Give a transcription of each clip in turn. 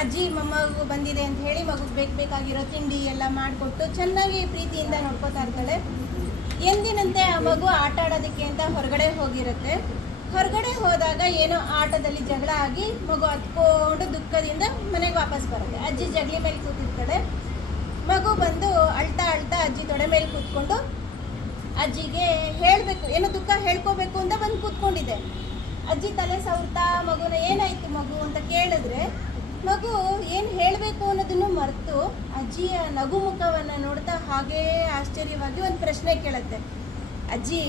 ಅಜ್ಜಿ ಮಗು ಬಂದಿದೆ ಅಂತ ಹೇಳಿ ಮಗುಗೆ ಬೇಕಾಗಿರೋ ತಿಂಡಿ ಎಲ್ಲ ಮಾಡಿಕೊಟ್ಟು ಚೆನ್ನಾಗಿ ಪ್ರೀತಿಯಿಂದ ನೋಡ್ಕೋತಾ ಇರ್ತಾಳೆ. ಎಂದಿನಂತೆ ಆ ಮಗು ಆಟ ಆಡೋದಕ್ಕೆ ಅಂತ ಹೊರಗಡೆ ಹೋಗಿರುತ್ತೆ. ಹೊರಗಡೆ ಹೋದಾಗ ಏನೋ ಆಟದಲ್ಲಿ ಜಗಳ ಆಗಿ ಮಗು ಹತ್ಕೊಂಡು ದುಃಖದಿಂದ ಮನೆಗೆ ವಾಪಸ್ ಬರುತ್ತೆ. ಅಜ್ಜಿ ಜಗಲಿ ಮೇಲೆ ಕೂತಿರ್ತಾಳೆ. ಮಗು ಬಂದು ಅಳ್ತಾ ಅಳ್ತಾ ಅಜ್ಜಿ ತೊಡೆ ಮೇಲೆ ಕೂತ್ಕೊಂಡು ಅಜ್ಜಿಗೆ ಹೇಳಬೇಕು, ಏನೋ ದುಃಖ ಹೇಳ್ಕೋಬೇಕು ಅಂತ ಬಂದು ಕೂತ್ಕೊಂಡಿದೆ. ಅಜ್ಜಿ ತಲೆ ಸವರ್ತಾ ಮಗುನ ಏನಾಯ್ತು ಮಗು ಅಂತ ಕೇಳಿದ್ರೆ ಮಗು ಏನು ಹೇಳಬೇಕು ಅನ್ನೋದನ್ನು ಮರೆತು ಅಜ್ಜಿಯ ನಗು ಮುಖವನ್ನು ನೋಡ್ತಾ ಹಾಗೇ ಆಶ್ಚರ್ಯವಾಗಿ ಒಂದು ಪ್ರಶ್ನೆ ಕೇಳುತ್ತೆ. ಅಜ್ಜಿ,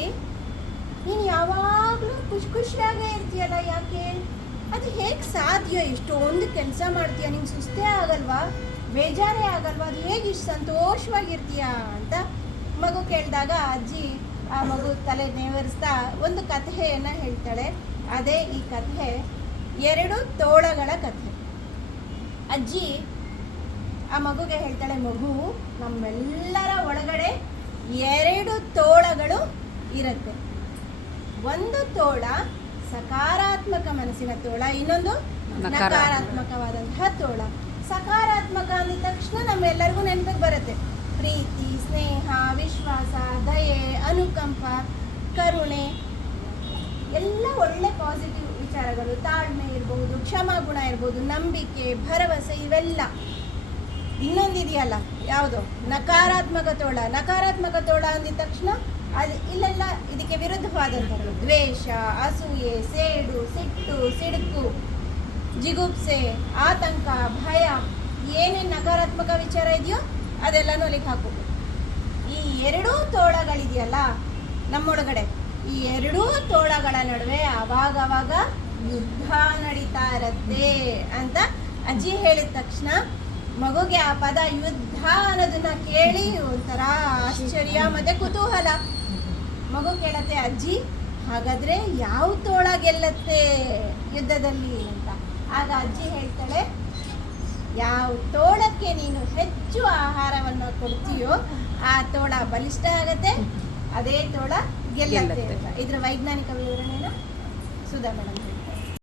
ನೀನು ಯಾವಾಗಲೂ ಖುಷಿಯಾಗೇ ಇರ್ತೀಯಲ್ಲ, ಯಾಕೆ? ಅದು ಹೇಗೆ ಸಾಧ್ಯ? ಎಷ್ಟೊಂದು ಕೆಲಸ ಮಾಡ್ತೀಯ, ನಿಂಗೆ ಸುಸ್ತೇ ಆಗಲ್ವಾ, ಬೇಜಾರೇ ಆಗಲ್ವಾ? ಅದು ಹೇಗೆ ಇಷ್ಟು ಸಂತೋಷವಾಗಿರ್ತೀಯ ಅಂತ ಮಗು ಕೇಳಿದಾಗ ಅಜ್ಜಿ ಆ ಮಗು ತಲೆ ನೇವರಿಸ್ತಾ ಒಂದು ಕಥೆಯನ್ನು ಹೇಳ್ತಾಳೆ. ಅದೇ ಈ ಕಥೆ 2 ತೋಳಗಳ ಕಥೆ. ಅಜ್ಜಿ ಆ ಮಗುಗೆ ಹೇಳ್ತಾಳೆ, ಮಗು, ನಮ್ಮೆಲ್ಲರ ಒಳಗಡೆ 2 ತೋಳಗಳು ಇರುತ್ತೆ. ಒಂದು ತೋಳ ಸಕಾರಾತ್ಮಕ ಮನಸ್ಸಿನ ತೋಳ, ಇನ್ನೊಂದು ನಕಾರಾತ್ಮಕವಾದಂತಹ ತೋಳ. ಸಕಾರಾತ್ಮಕ ಅಂದ ತಕ್ಷಣ ನಮ್ಮೆಲ್ಲರಿಗೂ ನೆನಪಿಗೆ ಬರುತ್ತೆ ಪ್ರೀತಿ, ಸ್ನೇಹ, ವಿಶ್ವಾಸ, ದಯೆ, ಅನುಕಂಪ, ಕರುಣೆ, ಎಲ್ಲ ಒಳ್ಳೆ ಪಾಸಿಟಿವ್ ವಿಚಾರಗಳು. ತಾಳ್ಮೆ ಇರ್ಬೋದು, ಕ್ಷಮಾಗುಣ ಇರ್ಬೋದು, ನಂಬಿಕೆ, ಭರವಸೆ, ಇವೆಲ್ಲ. ಇನ್ನೊಂದಿದೆಯಲ್ಲ, ಯಾವುದು? ನಕಾರಾತ್ಮಕ ತೋಳ. ನಕಾರಾತ್ಮಕ ತೋಳ ಅಂದಿದ ತಕ್ಷಣ ಅದು ಇಲ್ಲೆಲ್ಲ ಇದಕ್ಕೆ ವಿರುದ್ಧವಾದಂಥದ್ದು ದ್ವೇಷ, ಅಸೂಯೆ, ಸೇಡು, ಸಿಟ್ಟು, ಸಿಡುಕು, ಜಿಗುಪ್ಸೆ, ಆತಂಕ, ಭಯ, ಏನೇನು ನಕಾರಾತ್ಮಕ ವಿಚಾರ ಇದೆಯೋ ಅದೆಲ್ಲನೂ ಅಲ್ಲಿಗೆ ಹಾಕೋದು. ಈ 2 ತೋಳಗಳಿದೆಯಲ್ಲ ನಮ್ಮೊಳಗಡೆ, ಈ 2 ತೋಳಗಳ ನಡುವೆ ಅವಾಗವಾಗ ಯುದ್ಧ ನಡೀತಾ ಇರತ್ತೆ ಅಂತ ಅಜ್ಜಿ ಹೇಳಿದ ತಕ್ಷಣ ಮಗುಗೆ ಆ ಪದ ಯುದ್ಧ ಅನ್ನೋದನ್ನ ಕೇಳಿ ಒಂಥರ ಆಶ್ಚರ್ಯ ಮತ್ತೆ ಕುತೂಹಲ. ಮಗು ಕೇಳತ್ತೆ, ಅಜ್ಜಿ, ಹಾಗಾದ್ರೆ ಯಾವ ತೋಳ ಗೆಲ್ಲತ್ತೆ ಯುದ್ಧದಲ್ಲಿ ಅಂತ. ಆಗ ಅಜ್ಜಿ ಹೇಳ್ತಾಳೆ, ಯಾವ ತೋಳಕ್ಕೆ ನೀನು ಹೆಚ್ಚು ಆಹಾರವನ್ನು ಕೊಡ್ತೀಯೋ ಆ ತೋಳ ಬಲಿಷ್ಠ ಆಗತ್ತೆ, ಅದೇ ತೋಳ ಗೆಲ್ಲತ್ತೆ ಅಂತ. ಇದರ ವೈಜ್ಞಾನಿಕ ವಿವರಣೆನ ಸುಧಾ ಮೇಡಮ್.